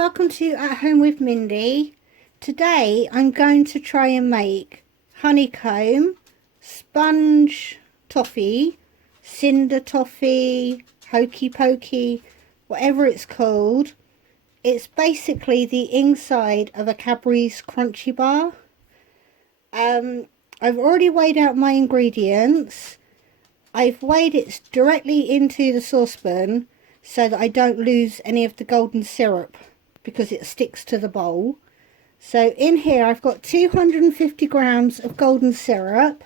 welcome to At Home with Mindy. Today I'm going to try and make honeycomb, sponge toffee, cinder toffee, hokey pokey, whatever it's called. It's basically the inside of a Cadbury's crunchy bar. I've already weighed out my ingredients. I've weighed it directly into the saucepan so that I don't lose any of the golden syrup because it sticks to the bowl. So in here I've got 250 grams of golden syrup.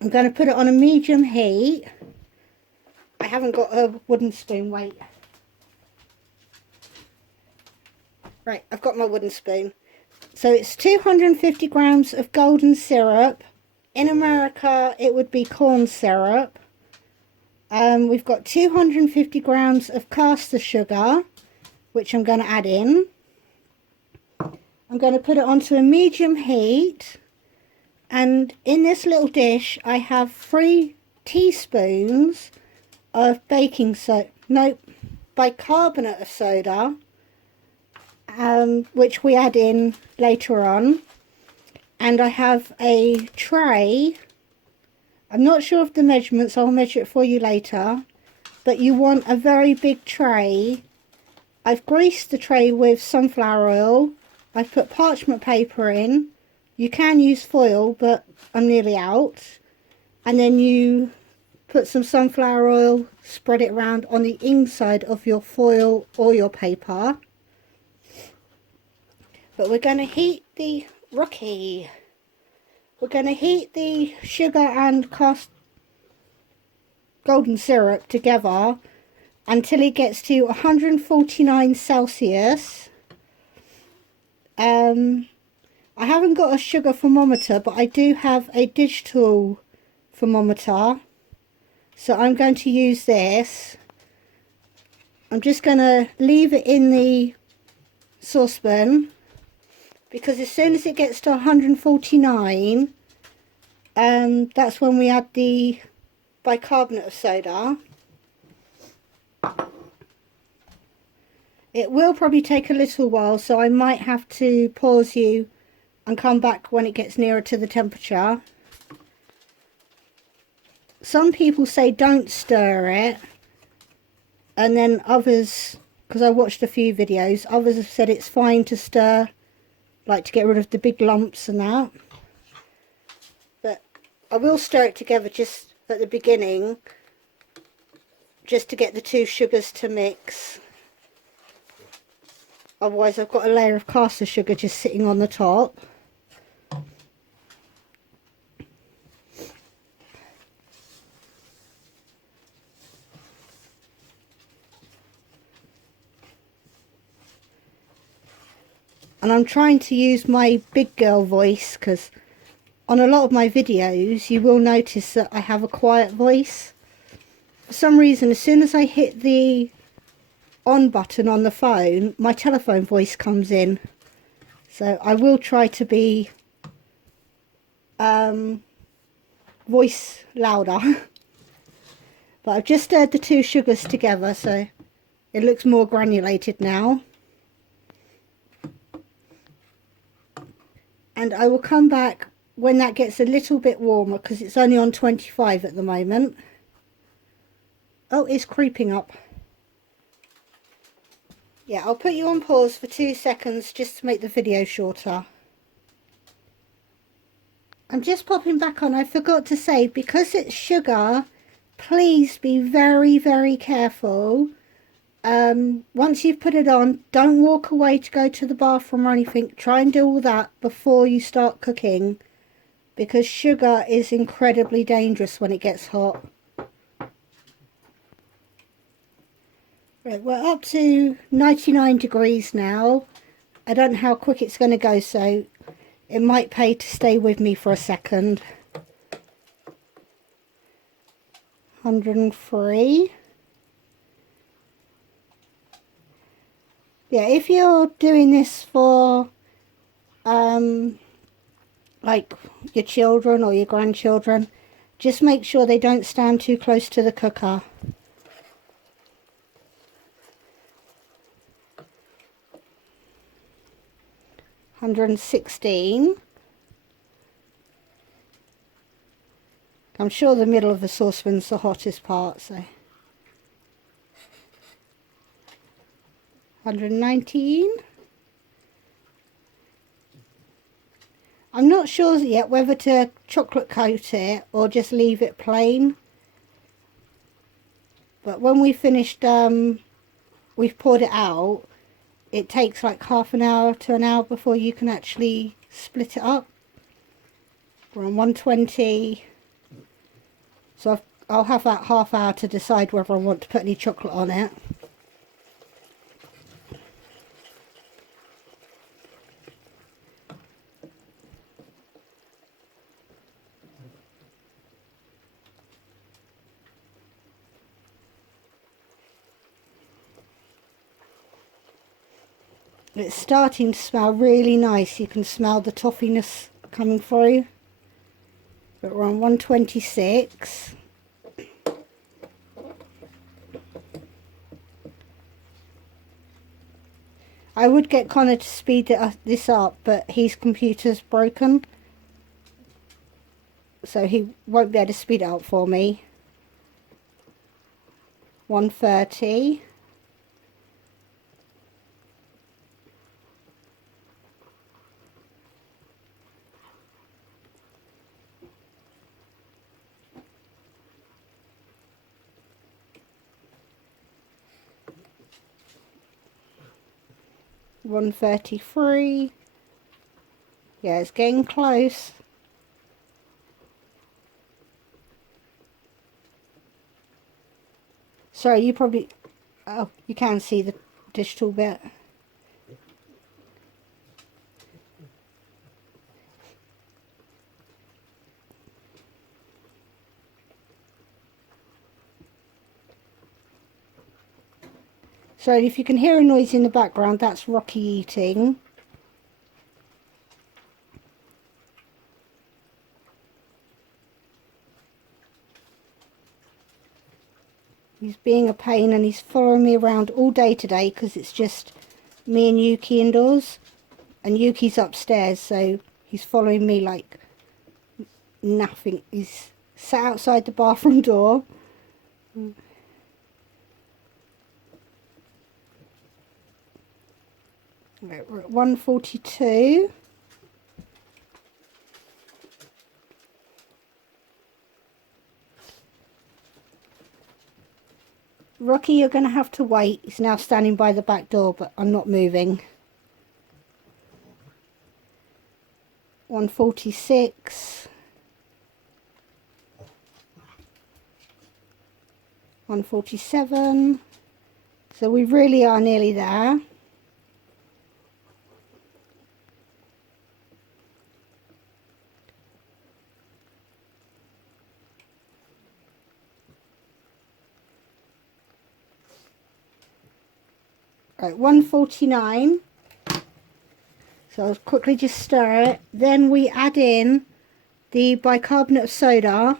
I'm going to put it on a medium heat. I haven't got a wooden spoon, wait. Right, I've got my wooden spoon. So it's 250 grams of golden syrup. In America it would be corn syrup. We've got 250 grams of caster sugar, which I'm going to add in. I'm going to put it onto a medium heat, and in this little dish I have 3 teaspoons of bicarbonate of soda, which we add in later on. And I have a tray. I'm not sure of the measurements, I'll measure it for you later, but you want a very big tray. I've greased the tray with sunflower oil. I've put parchment paper in. You can use foil, but I'm nearly out. And then you put some sunflower oil, spread it around on the inside of your foil or your paper. But we're going to heat the rookie. We're going to heat the sugar and golden syrup together until it gets to 149 Celsius. I haven't got a sugar thermometer, but I do have a digital thermometer, so I'm going to use this. I'm just going to leave it in the saucepan, because as soon as it gets to 149, that's when we add the bicarbonate of soda. It will probably take a little while, so I might have to pause you and come back when it gets nearer to the temperature. Some people say don't stir it, and then others, because I watched a few videos, others have said it's fine to stir, like to get rid of the big lumps and that. But I will stir it together just at the beginning, just to get the 2 sugars to mix. Otherwise I've got a layer of caster sugar just sitting on the top. And I'm trying to use my big girl voice, because on a lot of my videos you will notice that I have a quiet voice. For some reason, as soon as I hit the on button on the phone, my telephone voice comes in. So I will try to be voice louder. But I've just stirred the 2 sugars together, so it looks more granulated now. And I will come back when that gets a little bit warmer, because it's only on 25 at the moment. Oh, it's creeping up. Yeah, I'll put you on pause for 2 seconds just to make the video shorter. I'm just popping back on. I forgot to say, because it's sugar, please be very, very careful. Once you've put it on, don't walk away to go to the bathroom or anything. Try and do all that before you start cooking, because sugar is incredibly dangerous when it gets hot. Right, we're up to 99 degrees now. I don't know how quick it's going to go, so it might pay to stay with me for a second. 103. Yeah, if you're doing this for like your children or your grandchildren, just make sure they don't stand too close to the cooker. 116. I'm sure the middle of the saucepan's the hottest part, so 119. I'm not sure yet whether to chocolate coat it or just leave it plain. But when we finished, we've poured it out, it takes like half an hour to an hour before you can actually split it up. We're on 120. So I'll have that half hour to decide whether I want to put any chocolate on it. It's starting to smell really nice. You can smell the toffiness coming through. But we're on 126. I would get Connor to speed this up, but his computer's broken. So he won't be able to speed it up for me. 130. 133. Yeah, it's getting close. Sorry, you probably... Oh, you can see the digital bit. So if you can hear a noise in the background, that's Rocky eating. He's being a pain and he's following me around all day today because it's just me and Yuki indoors. And Yuki's upstairs, so he's following me like nothing. He's sat outside the bathroom door. Right, we're at 142. Rocky, you're going to have to wait. He's now standing by the back door, but I'm not moving. 146. 147. So we really are nearly there. Right, 149. So I'll quickly just stir it. Then we add in the bicarbonate of soda.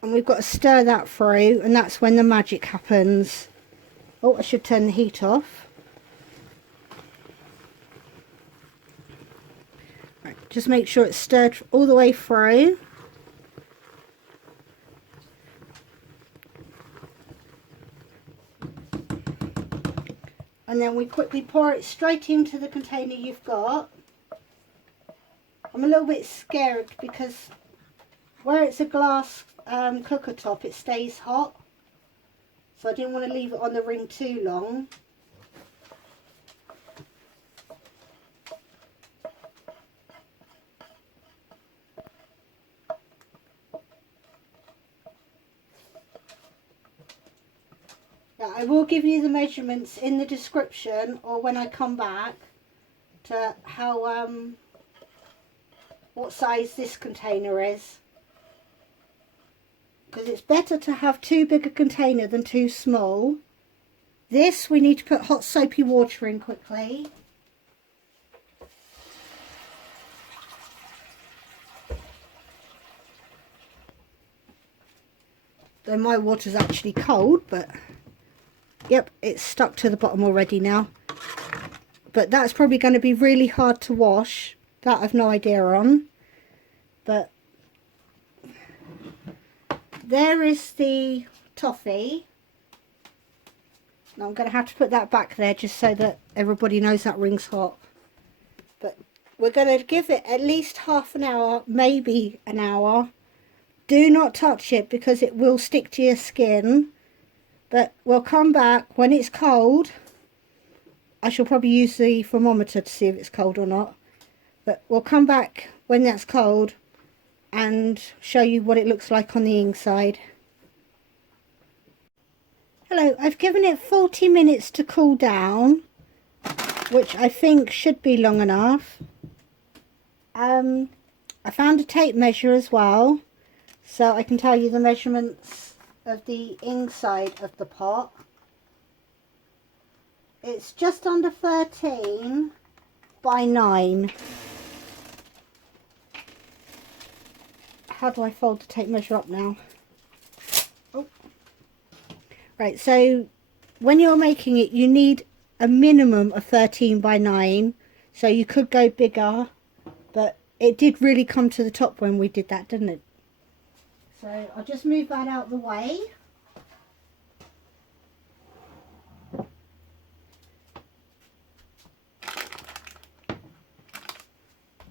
And we've got to stir that through, and that's when the magic happens. Oh, I should turn the heat off. Right, just make sure it's stirred all the way through. And then we quickly pour it straight into the container you've got. I'm a little bit scared because where it's a glass cooker top, it stays hot. So I didn't want to leave it on the ring too long. Now, I will give you the measurements in the description or when I come back to how what size this container is, because it's better to have too big a container than too small. This we need to put hot soapy water in quickly. Though my water's actually cold, but yep, it's stuck to the bottom already now. but that's probably going to be really hard to wash. That I've no idea on. But there is the toffee. Now I'm going to have to put that back there just so that everybody knows that ring's hot. But we're going to give it at least half an hour, maybe an hour. Do not touch it because it will stick to your skin. But we'll come back when it's cold. I shall probably use the thermometer to see if it's cold or not. But we'll come back when that's cold and show you what it looks like on the inside. Hello, I've given it 40 minutes to cool down, which I think should be long enough. I found a tape measure as well, so I can tell you the measurements of the inside of the pot. It's just under 13 by 9. How do I fold the tape measure up now? Oh. Right, so when you're making it, you need a minimum of 13 by 9. So you could go bigger, but it did really come to the top when we did that, didn't it? So I'll just move that out of the way.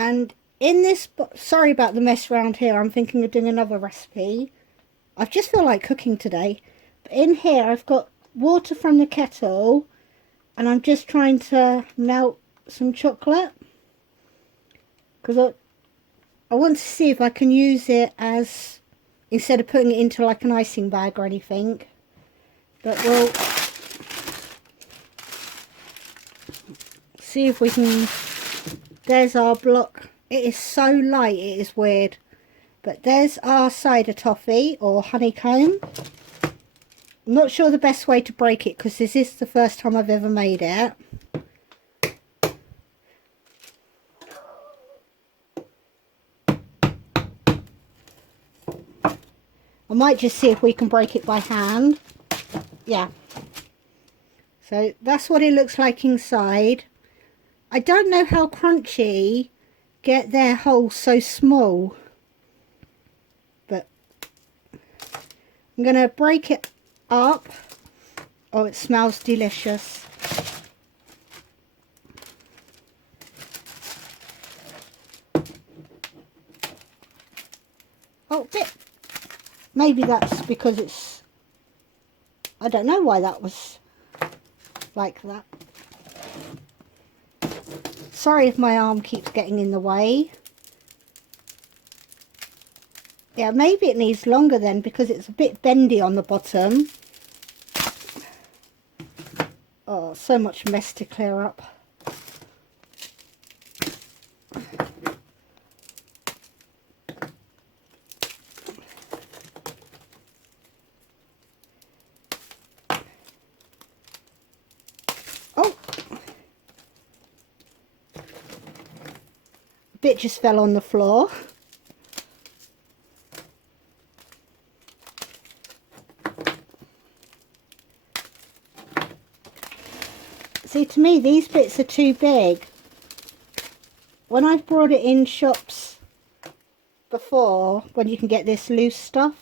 And in this, sorry about the mess around here, I'm thinking of doing another recipe. I just feel like cooking today. But in here I've got water from the kettle and I'm just trying to melt some chocolate. Because I want to see if I can use it as, instead of putting it into like an icing bag or anything. But we'll see if we can. There's our block. It is so light, it is weird. But there's our cider toffee or honeycomb. I'm not sure the best way to break it because this is the first time I've ever made it. I might just see if we can break it by hand. Yeah. So that's what it looks like inside. I don't know how Crunchy get their holes so small, but I'm going to break it up. Oh, it smells delicious. Oh, bit. Maybe that's because it's, I don't know why that was like that. Sorry if my arm keeps getting in the way. Yeah, maybe it needs longer then because it's a bit bendy on the bottom. Oh, so much mess to clear up. Oh! A bit just fell on the floor. See, to me these bits are too big. When I've brought it in shops before, when you can get this loose stuff,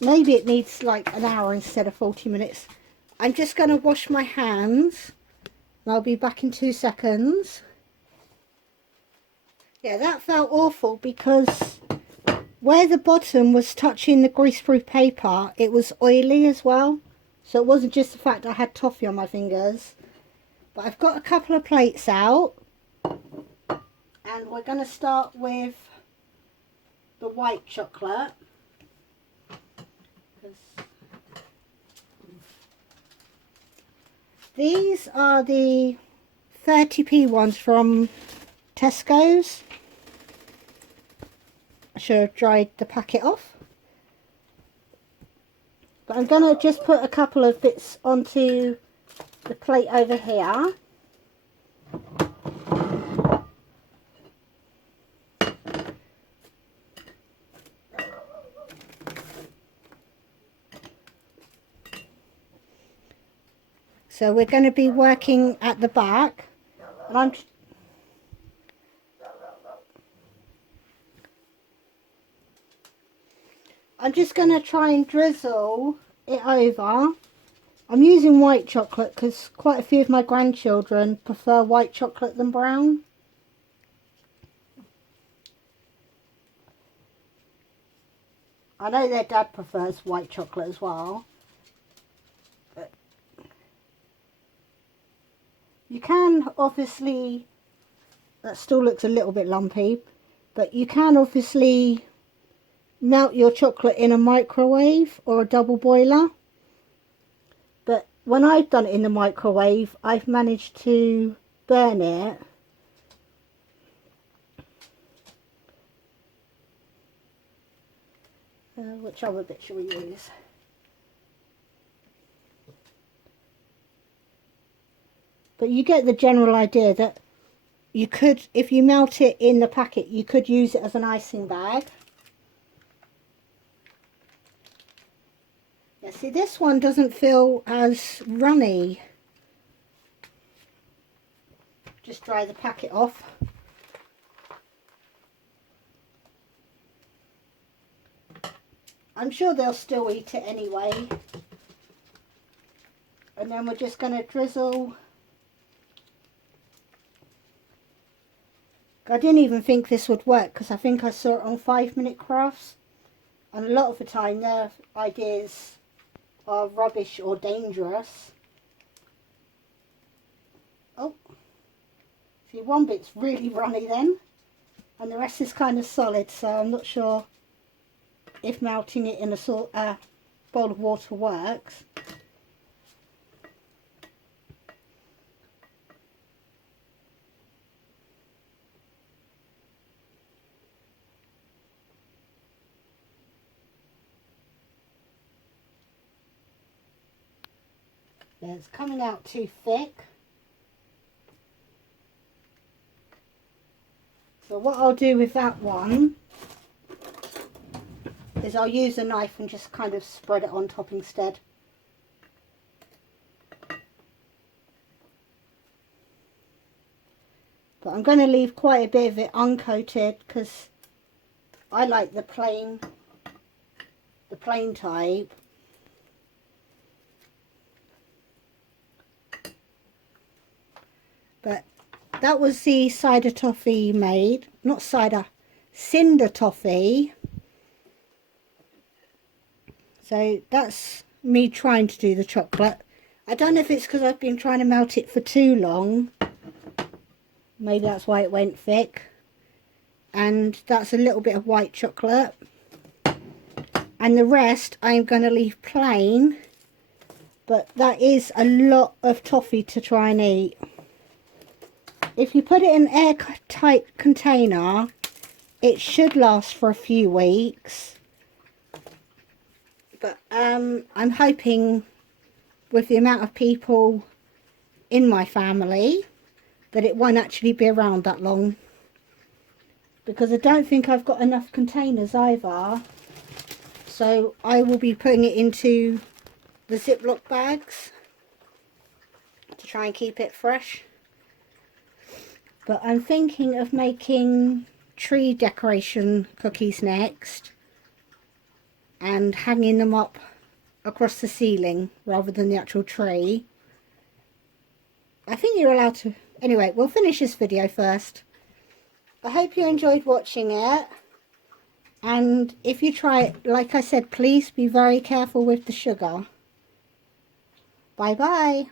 maybe it needs like an hour instead of 40 minutes. I'm just going to wash my hands and I'll be back in 2 seconds. Yeah, that felt awful because where the bottom was touching the greaseproof paper, it was oily as well. So it wasn't just the fact I had toffee on my fingers. But I've got a couple of plates out. And we're going to start with the white chocolate. These are the 30p ones from Tesco's. I should have dried the packet off. But I'm going to just put a couple of bits onto the plate over here. So we're going to be working at the back, and I'm just going to try and drizzle it over. I'm using white chocolate because quite a few of my grandchildren prefer white chocolate than brown. I know their dad prefers white chocolate as well. But you can obviously, that still looks a little bit lumpy, but you can obviously melt your chocolate in a microwave or a double boiler. But when I've done it in the microwave, I've managed to burn it. Which other bit shall we use? But you get the general idea that you could, if you melt it in the packet, you could use it as an icing bag. Yeah, see, this one doesn't feel as runny. Just dry the packet off. I'm sure they'll still eat it anyway. And then we're just going to drizzle. I didn't even think this would work because I think I saw it on 5-Minute Crafts. And a lot of the time their ideas are rubbish or dangerous. Oh, see, one bit's really runny then. And the rest is kind of solid, so I'm not sure if melting it in a bowl of water works. Yeah, it's coming out too thick. So what I'll do with that one is I'll use a knife and just kind of spread it on top instead. But I'm going to leave quite a bit of it uncoated because I like the plain type. But that was the cider toffee made, not cider, Cinder Toffee. So that's me trying to do the chocolate. I don't know if it's because I've been trying to melt it for too long. Maybe that's why it went thick. And that's a little bit of white chocolate. And the rest I'm going to leave plain. But that is a lot of toffee to try and eat. If you put it in an airtight container, it should last for a few weeks. But I'm hoping with the amount of people in my family that it won't actually be around that long. Because I don't think I've got enough containers either. So I will be putting it into the Ziploc bags to try and keep it fresh. But I'm thinking of making tree decoration cookies next and hanging them up across the ceiling rather than the actual tree. I think you're allowed to... Anyway, we'll finish this video first. I hope you enjoyed watching it. And if you try it, like I said, please be very careful with the sugar. Bye bye.